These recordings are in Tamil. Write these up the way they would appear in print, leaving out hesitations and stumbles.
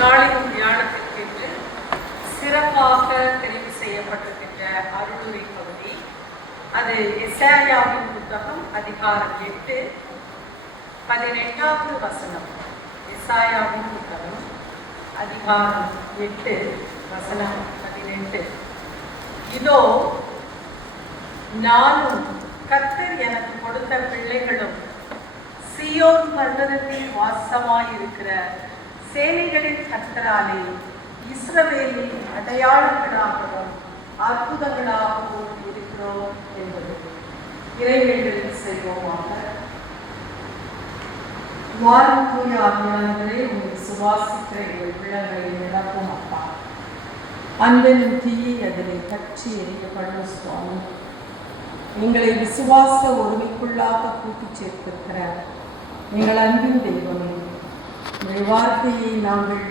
நாளின் தியானத்திற்கு சிறப்பாக தெரிவு செய்யப்பட்டிருக்கின்ற அருளுரை பகுதி அது எசாயாவின் புத்தகம் அதிகாரம் 8 18வது வசனம். எசாயாவின் புத்தகம் அதிகாரம் 8 வசனம் 18. இதோ நானும் கர்த்தர் எனக்கு கொடுத்த பிள்ளைகளும் சீயோன் பர்வதத்தில் வாசமாயிருக்கிற சேனைகளின் கர்த்தராலே இஸ்ரவேலின் அடையாளங்களாகவும் அற்புதங்களாகவும் இருக்கிறோம் என்பது. இறைவேண்டலில் செய்வோமாக. வாரம் தூய ஆவியானவரே, உங்கள் சுவாசிக்கிற எங்கள் பிள்ளைகளை நிரப்பும் அப்பா. அன்பெனும் தீயை அதனை பற்றி எரியப்படும் சுவாமி. எங்களை விசுவாச ஒருமைக்குள்ளாக கூட்டிச் சேர்த்திருக்கிற எங்கள் அன்பின் தெய்வமே, உங்கள் வார்த்தையை நாங்கள்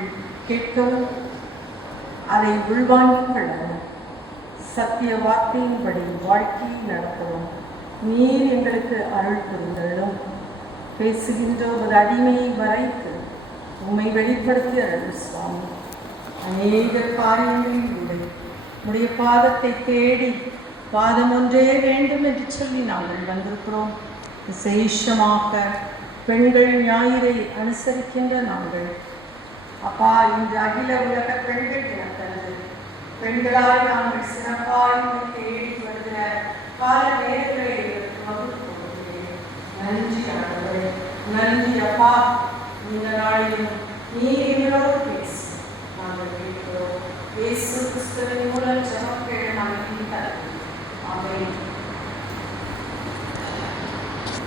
கேட்கவும் அதை உள்வாங்கிக் கொள்ளவும் சத்திய வார்த்தையின்படி வாழ்க்கையை நடத்தவும் நீர் எங்களுக்கு அருள் புரிந்தள்ளும். பேசுகின்ற ஒரு அடிமையை வரைத்து உம்மை வெளிப்படுத்தி அருள் சுவாமி. அநேக காரியங்களில் உடைய பாதத்தை தேடி பாதம் ஒன்றே வேண்டும் என்று சொல்லி நாங்கள் வந்திருக்கிறோம். விசேஷமாக பெண்கள் ஞாயிறை அனுசரிக்கின்ற நாங்கள் அப்பா, இந்த அகில உலக பெண்கள் தினத்தன்று பெண்களால் நாங்கள் சிறப்பாக தேடி வருகிற கால நேரங்களை நன்றி ஆண்டவரே, நன்றி அப்பா. இந்த நாளிலும் நீர் எங்களோடு பேசு நாங்கள் கேட்கிறோம். இயேசு கிறிஸ்துவின் மூலம் ஜெபம் கேட்க நாங்கள் தருகிறோம். ஆமென்.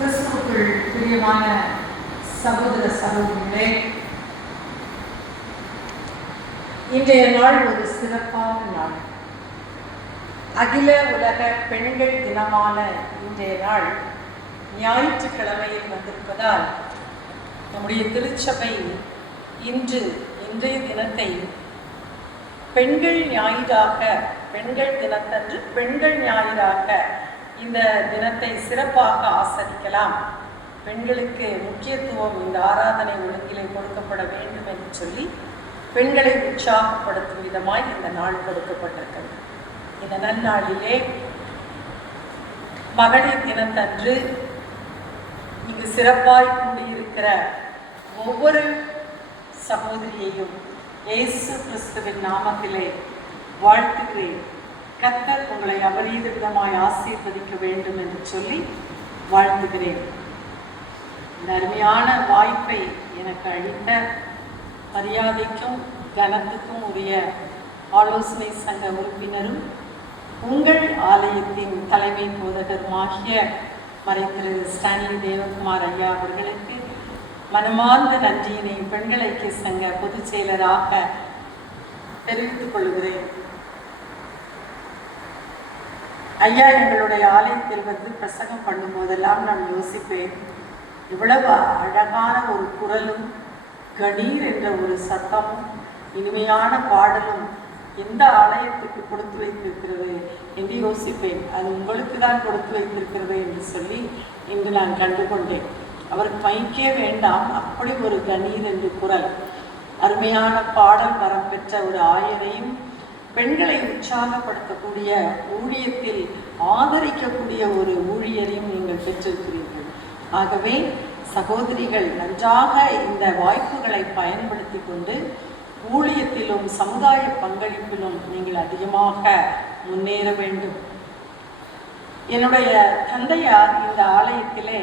கிறிஸ்துவுக்குள் பிரியமான சகோதர சகோதரிகளே, இன்றைய நாள் ஒரு சிறப்பான நாள். அகில உலக பெண்கள் தினமான இன்றைய நாள் ஞாயிற்றுக்கிழமையில் வந்திருப்பதால் நம்முடைய திருச்சபை இன்றைய தினத்தை பெண்கள் ஞாயிறாக, பெண்கள் தினத்தன்று பெண்கள் ஞாயிறாக இந்த தினத்தை சிறப்பாக ஆசரிக்கலாம். பெண்களுக்கு முக்கியத்துவம் இந்த ஆராதனை ஒழுங்கிலே கொடுக்கப்பட வேண்டும் என்று சொல்லி பெண்களை உற்சாகப்படுத்தும் விதமாய் இந்த நாள் கொடுக்கப்பட்டிருக்கிறது. இந்த நன்னாளிலே மகளிர் தினத்தன்று இங்கு சிறப்பாய் கூடியிருக்கிற ஒவ்வொரு சகோதரியையும் இயேசு கிறிஸ்துவின் நாமத்திலே வாழ்த்துகிறேன். கர்த்தர் உங்களை அபரீத விதமாய் ஆசீர்வதிக்க வேண்டும் என்று சொல்லி வாழ்த்துகிறேன். இந்த அருமையான வாய்ப்பை எனக்கு அளித்த மரியாதைக்கும் கனத்துக்கும் உரிய ஆலோசனை சங்க உறுப்பினரும் உங்கள் ஆலயத்தின் தலைமை போதகருமாகிய மறைத்திரு ஸ்டான்லி தேவகுமார் ஐயா அவர்களுக்கு மனமார்ந்த நன்றியினை பெண்கள் ஐக்கிய சங்க பொதுச் செயலராக தெரிவித்துக் கொள்கிறேன். ஐயா எங்களுடைய ஆலயத்தில் வந்து பிரசங்கம் பண்ணும் போதெல்லாம் நான் யோசிப்பேன், இவ்வளவு அழகான ஒரு குரலும் கணீர் என்ற ஒரு சத்தமும் இனிமையான பாடலும் எந்த ஆலயத்துக்கு கொடுத்து வைத்திருக்கிறது என்று யோசிப்பேன். அது உங்களுக்கு தான் கொடுத்து வைத்திருக்கிறது என்று சொல்லி இன்று நான் கண்டுகொண்டேன். அவருக்கு மைக்கே வேண்டாம், அப்படி ஒரு கணீர் என்று குரல், அருமையான பாடல் வரம் பெற்ற ஒரு ஆயரையும் பெண்களை உற்சாகப்படுத்தக்கூடிய ஊழியத்தில் ஆதரிக்கக்கூடிய ஒரு ஊழியரையும் நீங்கள் பெற்றிருக்கிறீர்கள். ஆகவே சகோதரிகள் நன்றாக இந்த வாய்ப்புகளை பயன்படுத்தி கொண்டு ஊழியத்திலும் சமுதாய பங்களிப்பிலும் நீங்கள் அதிகமாக முன்னேற வேண்டும். என்னுடைய தந்தையார் இந்த ஆலயத்திலே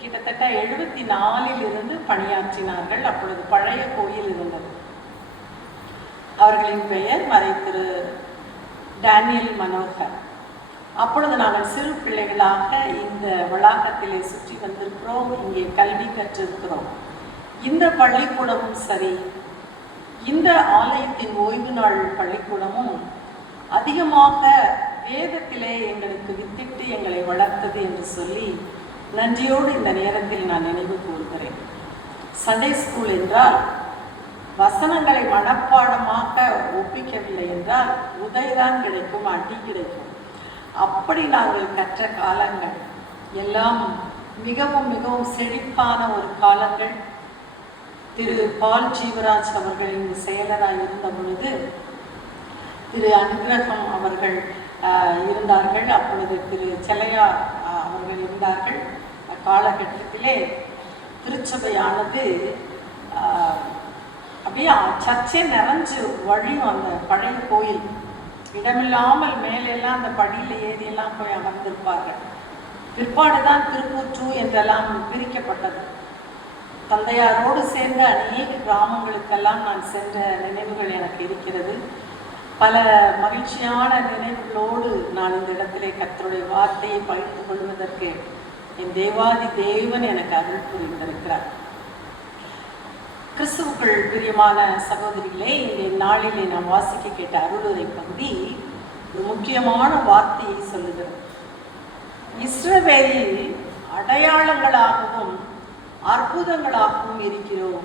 கிட்டத்தட்ட 74 பணியாற்றினார்கள். அப்பொழுது பழைய கோயில் இருந்தது. அவர்களின் பெயர் மறைத்திரு டேனியல் மனோகர். அப்பொழுது நாங்கள் சிறு பிள்ளைகளாக இந்த வளாகத்திலே சுற்றி வந்திருக்கிறோம், இங்கே கல்வி கற்றிருக்கிறோம். இந்த பள்ளிக்கூடமும் சரி, இந்த ஆலயத்தின் ஓய்வு நாள் பள்ளிக்கூடமும் அதிகமாக வேதத்திலே எங்களுக்கு வித்திட்டு எங்களை வளர்த்தது என்று சொல்லி நன்றியோடு இந்த நேரத்தில் நான் நினைவு கூறுகிறேன். சண்டே ஸ்கூல் என்றால் வசனங்களை மனப்பாடமாக ஒப்பிக்கவில்லை என்றால் உதைதான் கிடைக்கும், அடி கிடைக்கும். அப்படி நாங்கள் கற்ற காலங்கள் எல்லாம் மிகவும் மிகவும் செழிப்பான ஒரு காலங்கள். திரு பால் ஜீவராஜ் அவர்களின் செயலராக இருந்த பொழுது திரு அனுகிரகம் அவர்கள் இருந்தார்கள். அப்பொழுது திரு செல்லையா அவர்கள் இருந்தார்கள். காலகட்டத்திலே திருச்சபையானது அப்படியே சர்ச்சை நிறைஞ்சு வழியும் அந்த பழைய கோயில் இடமில்லாமல் மேலெல்லாம் அந்த படியில் ஏறியெல்லாம் போய் அமர்ந்திருப்பார்கள். பிற்பாடு தான் திருப்பூர் 2 என்றெல்லாம் பிரிக்கப்பட்டது. தந்தையாரோடு சேர்ந்த அநேக கிராமங்களுக்கெல்லாம் நான் சென்ற நினைவுகள் எனக்கு இருக்கிறது. பல மகிழ்ச்சியான நினைவுகளோடு நான் இந்த இடத்திலே கர்த்தருடைய வார்த்தையை பகிர்ந்து கொள்வதற்கு என் தேவாதி தேவன் எனக்கு அருள் புரிந்திருக்கிறார். கிறிஸ்துவுக்குள் பிரியமான சகோதரிகளே, இந்த நாளிலே நாம் வாசிக்க கேட்ட அருளுரை பகுதி ஒரு முக்கியமான வார்த்தையை சொல்லுகிறது. இஸ்ரவேலில் அடையாளங்களாகவும் அற்புதங்களாகவும் இருக்கிறோம்.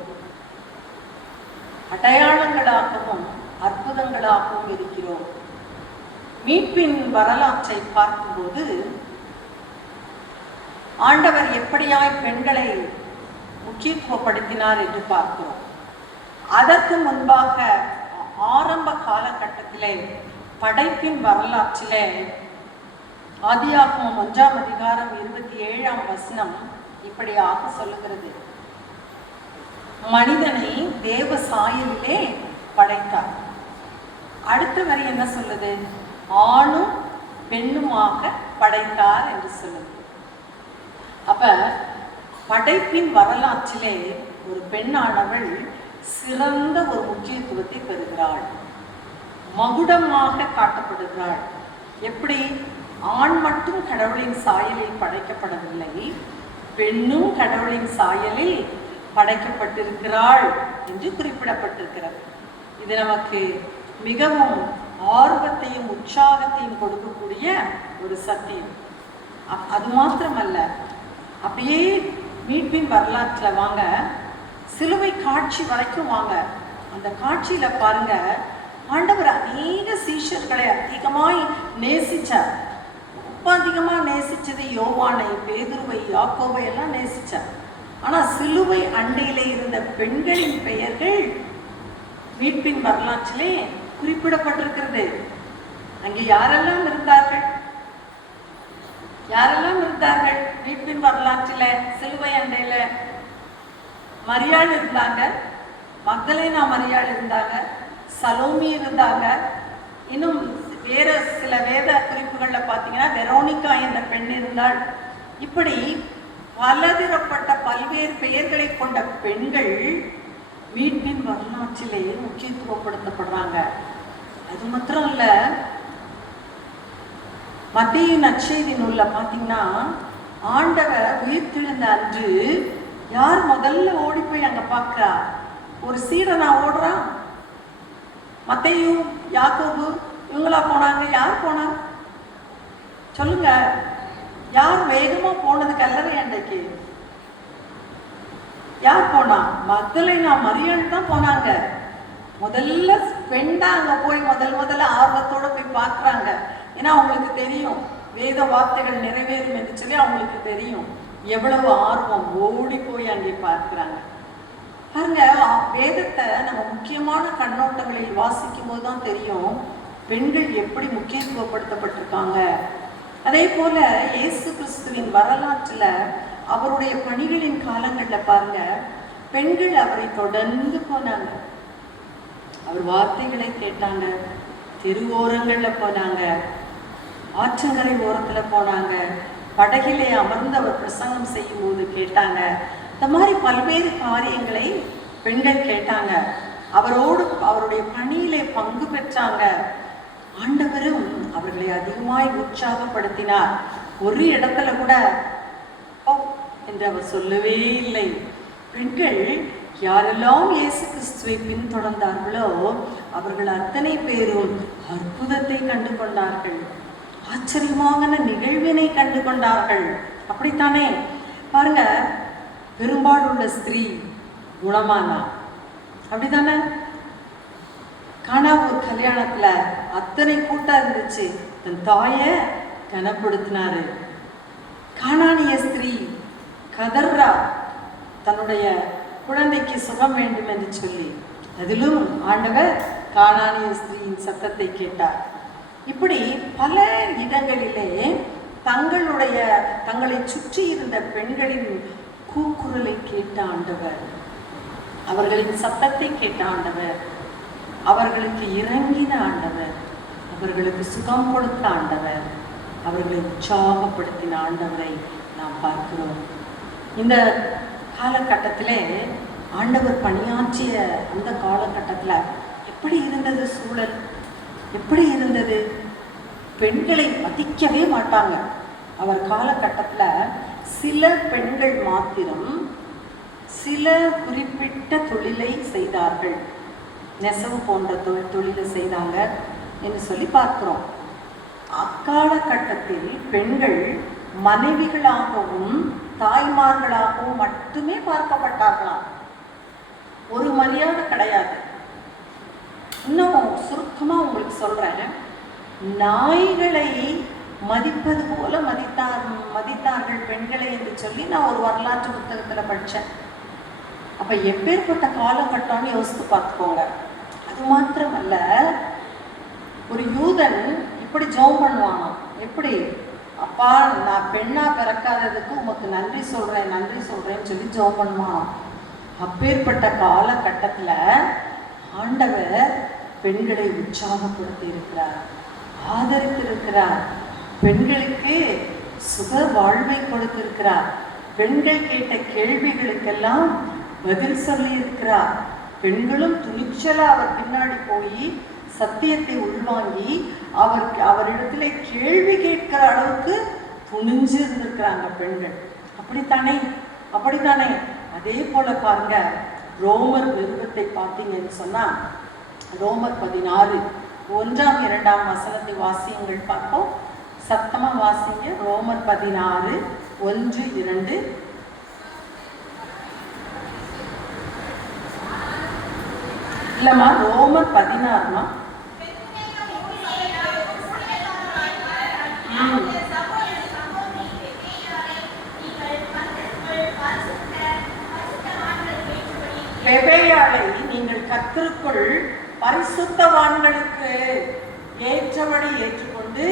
அடையாளங்களாகவும் அற்புதங்களாகவும் இருக்கிறோம். மீட்பின் வரலாற்றை பார்க்கும்போது ஆண்டவர் எப்படியாய் பெண்களை முக்கியத்துவப்படுத்தினார் என்று பார்க்கிறோம். அதற்கு முன்பாக ஆரம்ப காலகட்டத்திலே படைப்பின் வரலாற்றிலே ஆதியாகமம் 1ஆம் அதிகாரம் 27ஆம் வசனம் இப்படியாக சொல்லுகிறது. மனிதனை தேவ சாயலிலே படைத்தார். அடுத்த வரி என்ன சொல்லுது? ஆணும் பெண்ணுமாக படைத்தார் என்று சொல்லுது. அப்ப படைப்பின் வரலாற்றிலே ஒரு பெண்ணானவள் சிறந்த ஒரு முக்கியத்துவத்தை பெறுகிறாள். மகுடமாக காட்டப்படுகிறாள். எப்படி? ஆண் மட்டும் கடவுளின் சாயலில் படைக்கப்படவில்லை, பெண்ணும் கடவுளின் சாயலில் படைக்கப்பட்டிருக்கிறாள் என்று குறிப்பிடப்பட்டிருக்கிறது. இது நமக்கு மிகவும் ஆர்வத்தையும் உற்சாகத்தையும் கொடுக்கக்கூடிய ஒரு சத்தியம். அது மாத்திரமல்ல, அப்படியே மீட்பின் வரலாற்றில் வாங்க, சிலுவை காட்சி வரைக்கும் வாங்க. அந்த காட்சியில பாருங்க, ஆண்டவர் அநேக சீஷர்களை அதிகமாய் நேசிச்சார். ரொம்ப அதிகமா நேசிச்சது யோவானை, பேதுருவை, யாக்கோபை எல்லாம் நேசிச்சார். ஆனா சிலுவை அண்டையிலே இருந்த பெண்களின் பெயர்கள் மீட்பின் வரலாற்றிலே குறிப்பிடப்பட்டிருக்கிறது. அங்கே யாரெல்லாம் இருந்தார்கள்? யாரெல்லாம் இருந்தார்கள் மீட்பின் வரலாற்றில? சிலுவை அண்டையில மரியாள் இருந்தாங்க, மக்தலேனா மரியாள் இருந்தாங்க, சலோமி இருந்தாங்க. இன்னும் வேறு சில வேத குறிப்புகள்ல பார்த்தீங்கன்னா வெரோனிகா என்ற பெண் இருந்தாள். இப்படி பலதரப்பட்ட பல்வேறு பெயர்களை கொண்ட பெண்கள் மீட்பின் வரலாற்றிலே முக்கியத்துவப்படுத்தப்படுறாங்க. அது மாத்திரம் இல்ல, மத்தேயு நற்செய்தி நூல்ல பார்த்தீங்கன்னா ஆண்டவர் உயிர்த்தெழுந்த அன்று யார் முதல்ல ஓடி போய் அங்க பார்க்கிறா? ஒரு சீடனா ஓடுறான். மத்தேயு, யாக்கோபு இவங்களா போனாங்க? யார் போனா சொல்லுங்க? யார் வேகமா போனது கல்லறை அன்றைக்கு? யார் போனா? மக்தலேனா மரியாள் தான் போனாங்க. முதல்ல பெண் தான் அங்க போய் முதல்ல ஆர்வத்தோட போய் பார்க்குறாங்க. ஏன்னா அவங்களுக்கு தெரியும் வேத வார்த்தைகள் நிறைவேறும் என்று சொல்லி அவங்களுக்கு தெரியும். எவ்வளவு ஆர்வம், ஓடி போய் அங்கே பார்க்கிறாங்க. பாருங்க, வேதத்தை நம்ம முக்கியமான கண்ணோட்டங்களில் வாசிக்கும் போது தான் தெரியும் பெண்கள் எப்படி முக்கியத்துவப்படுத்தப்பட்டிருக்காங்க. அதே போல இயேசு கிறிஸ்துவின் வரலாற்றுல அவருடைய பணிகளின் காலங்கள்ல பாருங்க, பெண்கள் அவரை தொடர்ந்து போனாங்க. அவர் வார்த்தைகளை கேட்டாங்க, தெருவோரங்கள்ல போனாங்க, ஆற்றங்கரை ஓரத்துல போனாங்க, படகிலே அமர்ந்து அவர் பிரசங்கம் செய்யும் போது கேட்டாங்க. இந்த மாதிரி பல்வேறு காரியங்களை பெண்கள் கேட்டாங்க. அவரோடு அவருடைய பணியிலே பங்கு பெற்றாங்க. ஆண்டவரும் அவர்களை அதிகமாய் உற்சாகப்படுத்தினார். ஒரு இடத்துல கூட ஓ என்று அவர் சொல்லவே இல்லை. பெண்கள் யாரெல்லாம் இயேசு கிறிஸ்துவை பின்தொடர்ந்தார்களோ அவர்கள் அத்தனை பேரும் அற்புதத்தை கண்டு கொண்டார்கள், ஆச்சரியமான நிகழ்வினை கண்டு கொண்டார்கள். அப்படித்தானே? பாருங்க, பெரும்பாலுள்ள ஸ்திரீ குணமானா, அப்படித்தானே? கானாவூர் கல்யாணத்துல அத்தனை கூட்டம் இருந்துச்சு, தன் தாயை கனப்படுத்தினாரு. கானானிய ஸ்திரீ கதர்ரா, தன்னுடைய குழந்தைக்கு சுகம் வேண்டும் என்று சொல்லி, அதிலும் ஆண்டவர் கானானிய ஸ்திரீயின் சத்தத்தை கேட்டார். இப்படி பல இடங்களிலே தங்களை சுற்றி இருந்த பெண்களின் கூக்குரலை கேட்ட ஆண்டவர், அவர்களின் சத்தத்தை கேட்ட ஆண்டவர், அவர்களுக்கு இறங்கின ஆண்டவர், அவர்களுக்கு சுகம் கொடுத்த ஆண்டவர், அவர்களை உற்சாகப்படுத்தின ஆண்டவரை நாம் பார்க்கிறோம். இந்த காலகட்டத்திலே ஆண்டவர் பணியாற்றிய அந்த காலகட்டத்தில் எப்படி இருந்தது சூழல்? எப்படி இருந்தது? பெண்களை மதிக்கவே மாட்டாங்க. அவர் காலகட்டத்தில் சில பெண்கள் மாத்திரம் சில குறிப்பிட்ட தொழிலை செய்தார்கள். நெசவு போன்ற தொழிலை செய்தாங்க என்று சொல்லி பார்க்கிறோம். அக்காலகட்டத்தில் பெண்கள் மனைவிகளாகவும் தாய்மார்களாகவும் மட்டுமே பார்க்கப்பட்டார்களாம். ஒரு மரியாதை கிடையாது. இன்னும் சுருக்கமாக உங்களுக்கு சொல்றேன், நாய்களை மதிப்பது போல மதித்தார்கள் பெண்களை என்று சொல்லி நான் ஒரு வரலாற்று புத்தகத்தில் படித்தேன். அப்போ எப்பேற்பட்ட காலகட்டம்னு யோசித்து பார்த்துக்கோங்க. அது மாத்திரமல்ல, ஒரு யூதன் இப்படி ஜெபம் பண்ணுவாங்க. எப்படி? அப்பா, நான் பெண்ணா பிறக்காததுக்கு உமக்கு நன்றி சொல்றேன்னு சொல்லி ஜெபம் பண்ணுவான். அப்பேற்பட்ட காலகட்டத்தில் ஆண்டவர் பெண்களை உற்சாகப்படுத்தி இருக்கிறார், ஆதரித்திருக்கிறார், பெண்களுக்கு சுக வாழ்வை கொடுத்திருக்கிறார், பெண்கள் கேட்ட கேள்விகளுக்கெல்லாம் பதில் சொல்லி இருக்கிறார். பெண்களும் துணிச்சலா அவர் பின்னாடி போய் சத்தியத்தை உள்வாங்கி அவரிடத்துல கேள்வி கேட்கிற அளவுக்கு துணிஞ்சு இருந்திருக்கிறாங்க பெண்கள். அப்படித்தானே? அதே போல பாருங்க, ரோமர் நிருபத்தை பார்த்தீங்கன்னு சொன்னா, ரோமர் 16 1, 2 வாசியங்கள் பார்ப்போம். சத்தமா வாசிங்க. ரோமர் 16 1, 2. இல்லம்மா, ரோமர் 16மா. பெபேயாளை நீங்கள் கர்த்தருக்குள் பரிசுத்தவான்களுக்கு ஏற்றபடி ஏற்றுக்கொண்டு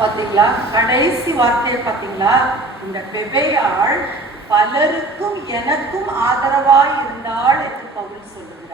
பார்த்தீங்களா? கடைசி வார்த்தையை பார்த்தீங்களா? இந்த பெபேயாள் பலருக்கும் எனக்கும் ஆதரவாய் இருந்தாள் என்று பவுல் சொல்லுது.